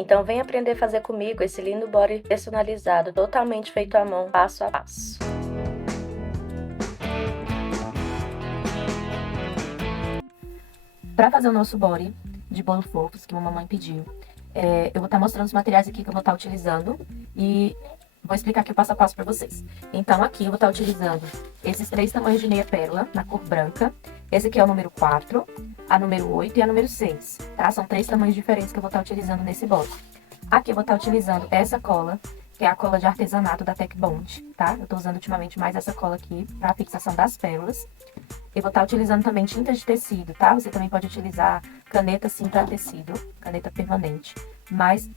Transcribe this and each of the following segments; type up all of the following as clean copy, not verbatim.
Então vem aprender a fazer comigo esse lindo body personalizado, totalmente feito à mão, passo a passo. Para fazer o nosso body de bolo fofos que a mamãe pediu, eu vou estar mostrando os materiais aqui que eu vou estar utilizando e vou explicar aqui o passo a passo para vocês. Então aqui eu vou estar utilizando esses 3 tamanhos de meia pérola na cor branca. Esse aqui é o número 4, a número 8 e a número 6, tá? São 3 tamanhos diferentes que eu vou estar utilizando nesse bolo. Aqui eu vou estar utilizando essa cola, que é a cola de artesanato da Tech Bond, tá? Eu tô usando ultimamente mais essa cola aqui para fixação das pérolas. Eu vou estar utilizando também tinta de tecido, tá? Você também pode utilizar caneta sim para tecido, caneta permanente. Mas,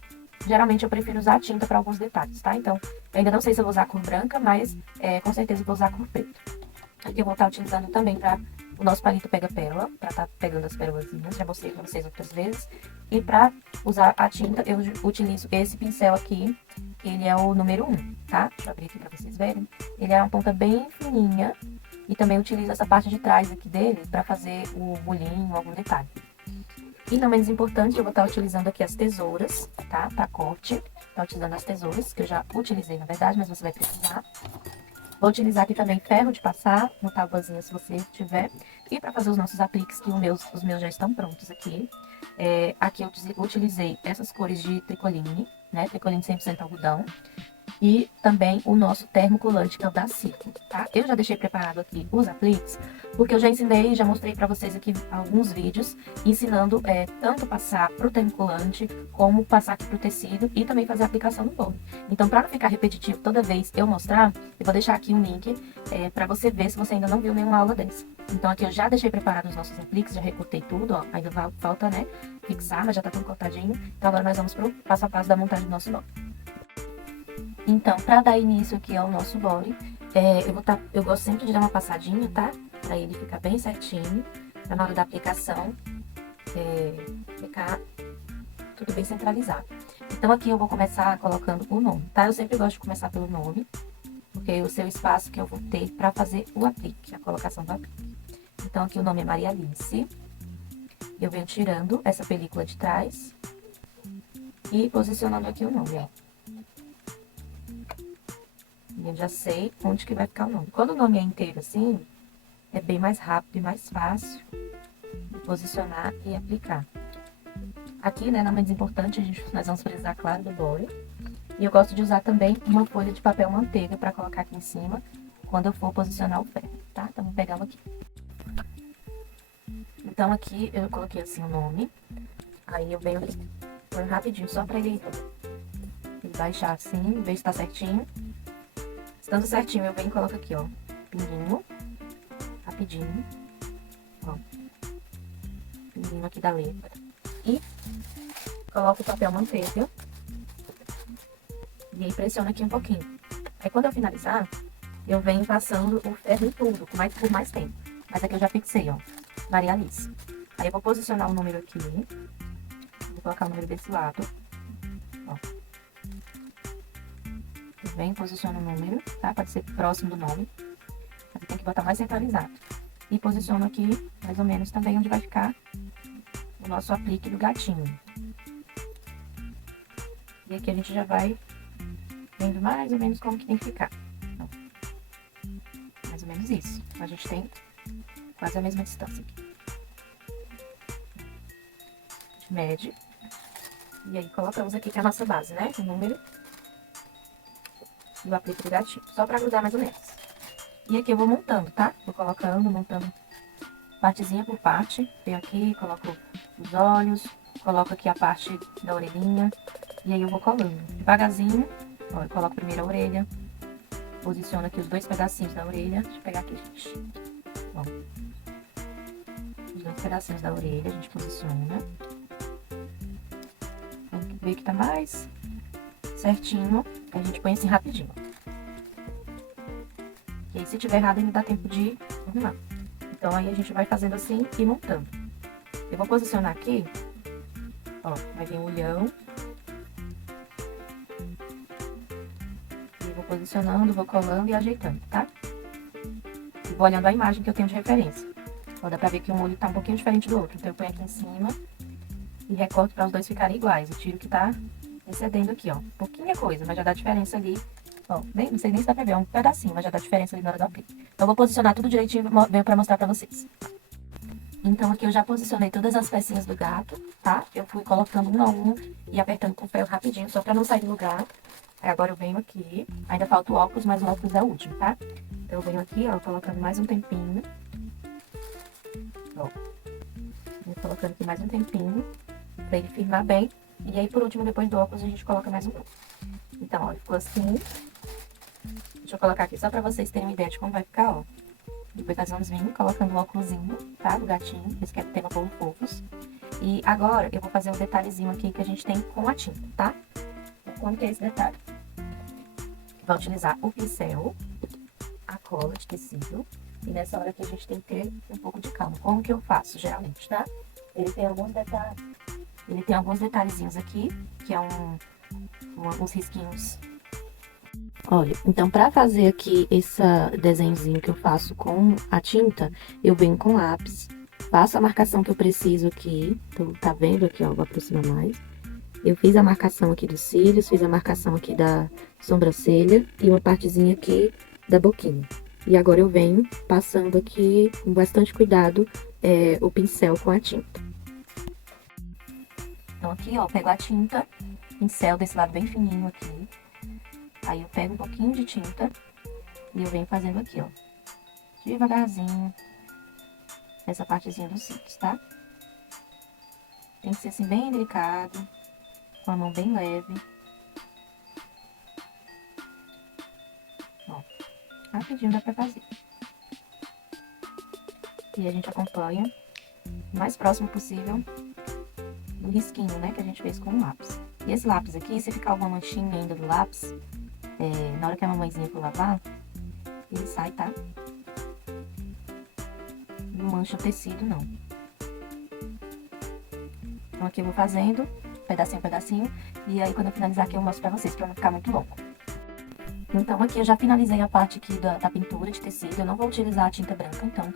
geralmente, eu prefiro usar tinta para alguns detalhes, tá? Então, eu ainda não sei se eu vou usar a cor branca, mas com certeza eu vou usar a cor preta. Aqui eu vou estar utilizando também para o nosso palito pega pérola, para estar pegando as pérolazinhas, já mostrei para vocês outras vezes. E para usar a tinta, eu utilizo esse pincel aqui, ele é o número 1, tá? Deixa eu abrir aqui para vocês verem. Ele é uma ponta bem fininha. E também utilizo essa parte de trás aqui dele para fazer o bolinho, algum detalhe. E não menos importante, eu vou estar utilizando aqui as tesouras, tá? Para corte. Tá utilizando as tesouras, que eu já utilizei na verdade, mas você vai precisar. Vou utilizar aqui também ferro de passar, uma tabuazinha se você tiver. E para fazer os nossos apliques, que os meus já estão prontos aqui. Aqui eu utilizei essas cores de tricoline, né? Tricoline 100% algodão. E também o nosso termocolante, que é o da Ciclo, tá? Eu já deixei preparado aqui os apliques, porque eu já ensinei, já mostrei pra vocês aqui alguns vídeos, ensinando tanto passar pro termocolante, como passar aqui pro tecido e também fazer a aplicação no bolo. Então, pra não ficar repetitivo toda vez eu mostrar, eu vou deixar aqui um link pra você ver se você ainda não viu nenhuma aula dessa. Então, aqui eu já deixei preparado os nossos apliques, já recortei tudo, ó, ainda falta, né, fixar, mas já tá tudo cortadinho. Então, agora nós vamos pro passo a passo da montagem do nosso bolo. Então, para dar início aqui ao nosso body, eu gosto sempre de dar uma passadinha, tá? Para ele ficar bem certinho, pra na hora da aplicação ficar tudo bem centralizado. Então, aqui eu vou começar colocando o nome, tá? Eu sempre gosto de começar pelo nome, porque é o seu espaço que eu vou ter para fazer o aplique, a colocação do aplique. Então, aqui o nome é Maria Alice. Eu venho tirando essa película de trás e posicionando aqui o nome, ó. E eu já sei onde que vai ficar o nome. Quando o nome é inteiro assim, é bem mais rápido e mais fácil de posicionar e aplicar. Aqui, né, não menos importante, nós vamos precisar, claro, do body. E eu gosto de usar também uma folha de papel manteiga para colocar aqui em cima, quando eu for posicionar o ferro, tá? Então, vou pegar aqui. Então, aqui eu coloquei assim o nome. Aí eu venho aqui, põe rapidinho, só para ele baixar assim, ver se tá certinho. Estando certinho, eu venho e coloco aqui, ó, pinguinho, rapidinho, ó, pinguinho aqui da letra. E coloco o papel manteiga. E aí pressiono aqui um pouquinho. Aí quando eu finalizar, eu venho passando o ferro em tudo, por mais tempo. Mas aqui eu já fixei, ó, Maria Alice. Aí eu vou posicionar o número aqui, vou colocar o número desse lado, ó. Vem, posiciona o número, tá? Pode ser próximo do nome. Mas tem que botar mais centralizado. E posiciono aqui, mais ou menos, também onde vai ficar o nosso aplique do gatinho. E aqui a gente já vai vendo mais ou menos como que tem que ficar. Então, mais ou menos isso. Então, a gente tem quase a mesma distância aqui. A gente mede. E aí colocamos aqui que é a nossa base, né? O número e o aplique do gatinho, só pra grudar mais ou menos. E aqui eu vou montando, tá? Vou colocando, montando partezinha por parte. Venho aqui, coloco os olhos, coloco aqui a parte da orelhinha. E aí eu vou colando. Devagarzinho, ó, eu coloco primeiro a orelha. Posiciono aqui os 2 pedacinhos da orelha. Deixa eu pegar aqui, gente. Ó. Os 2 pedacinhos da orelha, a gente posiciona. Ver que tá mais certinho, a gente põe assim rapidinho. E aí, se tiver errado, ainda dá tempo de arrumar. Então, aí a gente vai fazendo assim e montando. Eu vou posicionar aqui, ó, vai vir o olhão. E eu vou posicionando, vou colando e ajeitando, tá? E vou olhando a imagem que eu tenho de referência. Ó, dá pra ver que um olho tá um pouquinho diferente do outro. Então, eu ponho aqui em cima e recorto para os dois ficarem iguais. O tiro que tá excedendo aqui, ó. Pouquinha coisa, mas já dá diferença ali. Ó, não sei nem se dá pra ver, é um pedacinho, mas já dá diferença ali na hora do aplique. Então, eu vou posicionar tudo direitinho e venho pra mostrar pra vocês. Então, aqui eu já posicionei todas as pecinhas do gato, tá? Eu fui colocando um a um e apertando com o ferro rapidinho, só pra não sair do lugar. Aí, agora eu venho aqui, ainda falta o óculos, mas o óculos é o último, tá? Então, eu venho aqui, ó, colocando mais um tempinho. Ó. Vou colocando aqui mais um tempinho, pra ele firmar bem. E aí, por último, depois do óculos, a gente coloca mais um pouco. Então, ó, ficou assim. Deixa eu colocar aqui só pra vocês terem uma ideia de como vai ficar, ó. Depois nós vamos vir colocando o óculosinho, tá? Do gatinho, esse que é o tema Bolo Fofos. E agora eu vou fazer um detalhezinho aqui que a gente tem com a tinta, tá? Como que é esse detalhe? Vai utilizar o pincel, a cola de tecido. E nessa hora aqui a gente tem que ter um pouco de calma. Como que eu faço, geralmente, tá? Ele tem alguns detalhezinhos aqui, que é uns risquinhos. Olha, então pra fazer aqui esse desenhozinho que eu faço com a tinta, eu venho com lápis, faço a marcação que eu preciso aqui, então tá vendo aqui, ó, vou aproximar mais. Eu fiz a marcação aqui dos cílios, fiz a marcação aqui da sobrancelha e uma partezinha aqui da boquinha. E agora eu venho passando aqui com bastante cuidado o pincel com a tinta. Então aqui, ó, pego a tinta, pincel desse lado bem fininho aqui. Aí eu pego um pouquinho de tinta e eu venho fazendo aqui, ó, devagarzinho, essa partezinha dos cílios, tá? Tem que ser assim bem delicado, com a mão bem leve. Ó, rapidinho dá pra fazer. E a gente acompanha o mais próximo possível do risquinho, né, que a gente fez com o lápis. E esse lápis aqui, se ficar alguma manchinha ainda do lápis, na hora que a mamãezinha for lavar, ele sai, tá? Não mancha o tecido, não. Então, aqui eu vou fazendo, pedacinho a pedacinho, e aí quando eu finalizar aqui eu mostro pra vocês, pra não ficar muito longo. Então, aqui eu já finalizei a parte aqui da pintura de tecido, eu não vou utilizar a tinta branca, então,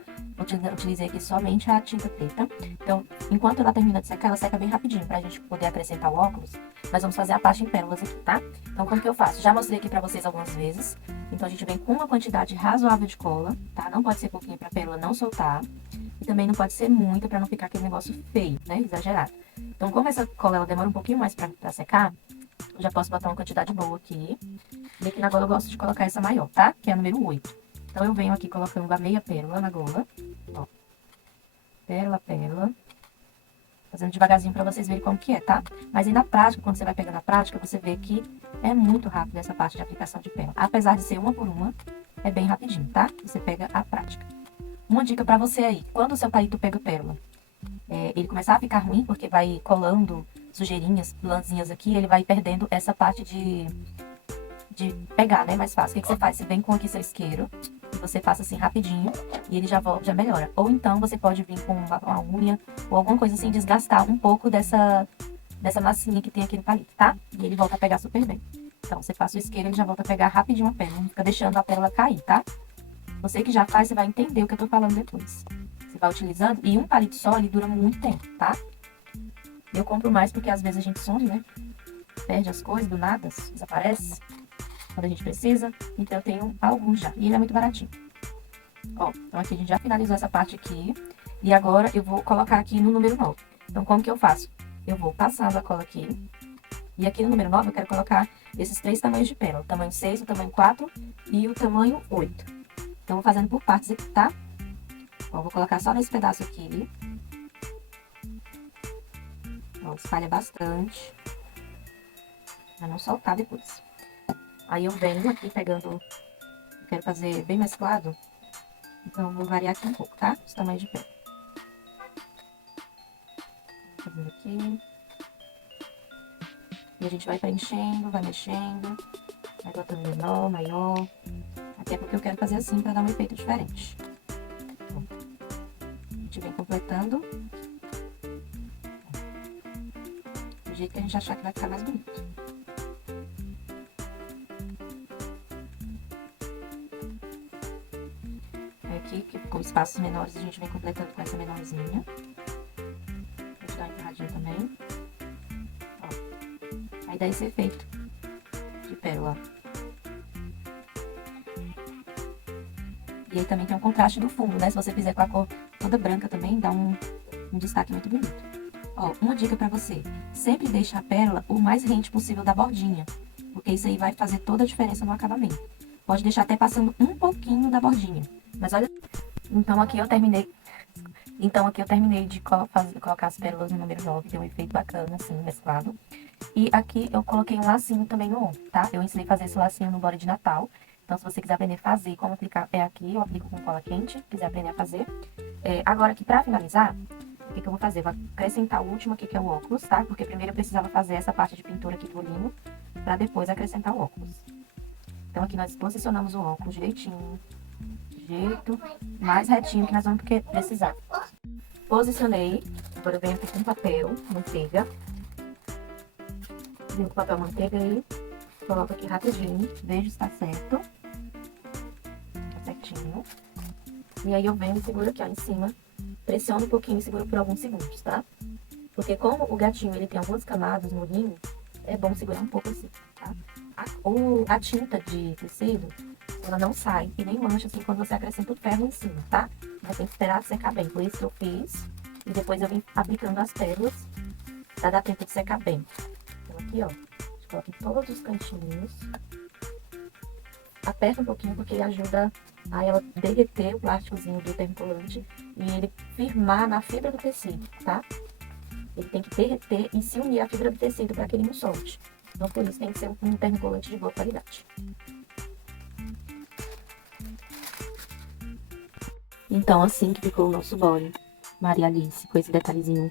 utilizei aqui somente a tinta preta. Então, enquanto ela termina de secar, ela seca bem rapidinho, pra gente poder acrescentar o óculos. Nós vamos fazer a parte em pérolas aqui, tá? Então, como que eu faço? Já mostrei aqui pra vocês algumas vezes. Então, a gente vem com uma quantidade razoável de cola, tá? Não pode ser pouquinho pra pérola não soltar. E também não pode ser muita pra não ficar aquele negócio feio, né? Exagerado. Então, como essa cola ela demora um pouquinho mais pra secar, eu já posso botar uma quantidade boa aqui. E aqui na gola eu gosto de colocar essa maior, tá? Que é a número 8. Então, eu venho aqui colocando a meia pérola na gola. Ó. Pérola, pérola. Fazendo devagarzinho pra vocês verem como que é, tá? Mas aí na prática, quando você vai pegando a prática, você vê que é muito rápido essa parte de aplicação de pérola. Apesar de ser uma por uma, é bem rapidinho, tá? Você pega a prática. Uma dica pra você aí. Quando o seu palito pega pérola, ele começar a ficar ruim, porque vai colando sujeirinhas, lãzinhas aqui, ele vai perdendo essa parte de pegar, né? Mais fácil. O que você faz? Você vem com aqui seu isqueiro, e você passa assim rapidinho, e ele já volta, já melhora. Ou então, você pode vir com uma unha, ou alguma coisa assim, desgastar um pouco dessa massinha que tem aqui no palito, tá? E ele volta a pegar super bem. Então, você passa o isqueiro, ele já volta a pegar rapidinho a pérola, não fica deixando a pérola cair, tá? Você que já faz, você vai entender o que eu tô falando depois. Você vai utilizando, e um palito só, ele dura muito tempo, tá? Eu compro mais porque às vezes a gente some, né? Perde as coisas do nada, desaparece quando a gente precisa. Então eu tenho alguns já, e ele é muito baratinho. Ó, então aqui a gente já finalizou essa parte aqui. E agora eu vou colocar aqui no número 9. Então como que eu faço? Eu vou passando a cola aqui. E aqui no número 9 eu quero colocar esses 3 tamanhos de pérola. O tamanho 6, o tamanho 4 e o tamanho 8. Então, vou fazendo por partes aqui, tá? Ó, vou colocar só nesse pedaço aqui. Ó, espalha bastante. Pra não soltar depois. Aí eu venho aqui pegando... Eu quero fazer bem mesclado. Então, vou variar aqui um pouco, tá? Os tamanhos de pérola. Fazendo aqui. E a gente vai preenchendo, vai mexendo. Vai botando menor, maior. Até porque eu quero fazer assim pra dar um efeito diferente. A gente vem completando. Do jeito que a gente achar que vai ficar mais bonito. Aqui, que ficou espaços menores, a gente vem completando com essa menorzinha. Vou dar uma empurradinha também. Aí dá esse efeito de pérola. E aí também tem um contraste do fundo, né? Se você fizer com a cor toda branca também, dá um destaque muito bonito. Ó, uma dica pra você. Sempre deixe a pérola o mais rente possível da bordinha, porque isso aí vai fazer toda a diferença no acabamento. Pode deixar até passando um pouquinho da bordinha. Mas olha, então aqui eu terminei de colocar as pérolas no número 9, deu um efeito bacana, assim, mesclado. E aqui eu coloquei um lacinho também no ombro, tá? Eu ensinei a fazer esse lacinho no body de Natal. Então, se você quiser aprender a fazer, como aplicar, é aqui, eu aplico com cola quente, quiser aprender a fazer. Agora aqui, pra finalizar, o que eu vou fazer? Vou acrescentar o último aqui, que é o óculos, tá? Porque primeiro eu precisava fazer essa parte de pintura aqui do olhinho, pra depois acrescentar o óculos. Então, aqui nós posicionamos o óculos direitinho, do jeito mais retinho que nós vamos precisar. Posicionei, agora eu venho aqui com papel, manteiga. Venho com papel manteiga aí, coloco aqui rapidinho, vejo se tá certo. Tá certinho. E aí eu venho e seguro aqui, ó, em cima. Pressiono um pouquinho e seguro por alguns segundos, tá? Porque como o gatinho, ele tem algumas camadas no olhinho, é bom segurar um pouco assim, tá? A tinta de tecido, ela não sai e nem mancha assim quando você acrescenta o ferro em cima, tá? Mas tem que esperar secar bem. Por isso que eu fiz. E depois eu vim aplicando as pérolas pra dar tempo de secar bem. Então aqui, ó, a gente coloca em todos os cantinhos. Aperta um pouquinho porque ele ajuda a ela derreter o plásticozinho do termocolante e ele firmar na fibra do tecido, tá? Ele tem que derreter e se unir à fibra do tecido para que ele não solte. Então, por isso tem que ser um termocolante de boa qualidade. Então, assim que ficou o nosso body, Maria Alice, com esse detalhezinho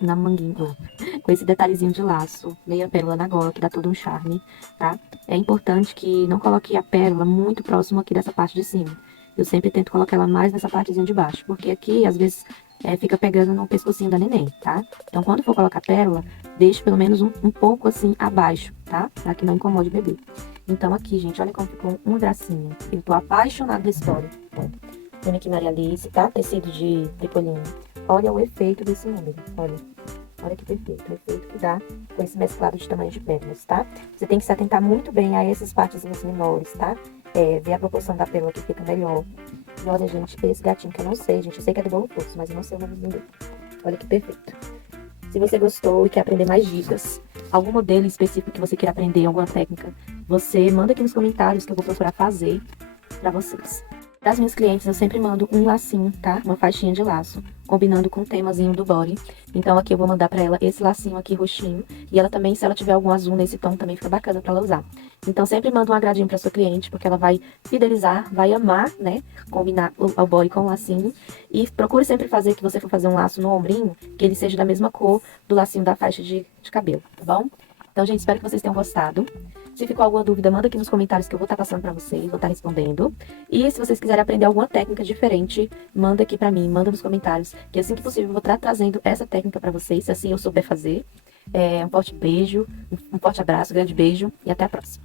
na manguinha, com esse detalhezinho de laço, meia pérola na gola, que dá todo um charme, tá? É importante que não coloque a pérola muito próximo aqui dessa parte de cima. Eu sempre tento colocar ela mais nessa partezinha de baixo, porque aqui, às vezes, fica pegando no pescocinho da neném, tá? Então, quando for colocar pérola, deixe pelo menos um pouco assim abaixo, tá? Pra que não incomode o bebê. Então, aqui, gente, olha como ficou uma gracinha. Eu tô apaixonada desse body. Tem aqui Maria Alice, tá? Tecido de tricoline. Olha o efeito desse número, olha. Olha que perfeito, o efeito que dá com esse mesclado de tamanho de pérolas, tá? Você tem que se atentar muito bem a essas partezinhas menores, tá? Ver a proporção da pérola que fica melhor. E olha, gente, esse gatinho que eu não sei, gente, eu sei que é do Bolo Fofo, mas eu não sei o nome dele. Olha que perfeito. Se você gostou e quer aprender mais dicas, algum modelo específico que você queira aprender, alguma técnica, você manda aqui nos comentários que eu vou procurar fazer pra vocês. Das minhas clientes, eu sempre mando um lacinho, tá? Uma faixinha de laço, combinando com o temazinho do body. Então, aqui eu vou mandar pra ela esse lacinho aqui roxinho. E ela também, se ela tiver algum azul nesse tom, também fica bacana pra ela usar. Então, sempre manda um agradinho pra sua cliente, porque ela vai fidelizar, vai amar, né? Combinar o body com o lacinho. E procure sempre fazer, que você for fazer um laço no ombrinho, que ele seja da mesma cor do lacinho da faixa de cabelo, tá bom? Então, gente, espero que vocês tenham gostado. Se ficou alguma dúvida, manda aqui nos comentários que eu vou estar passando pra vocês, vou estar respondendo. E se vocês quiserem aprender alguma técnica diferente, manda aqui pra mim, manda nos comentários, que assim que possível eu vou estar trazendo essa técnica pra vocês, se assim eu souber fazer. Um forte beijo, um forte abraço, um grande beijo e até a próxima.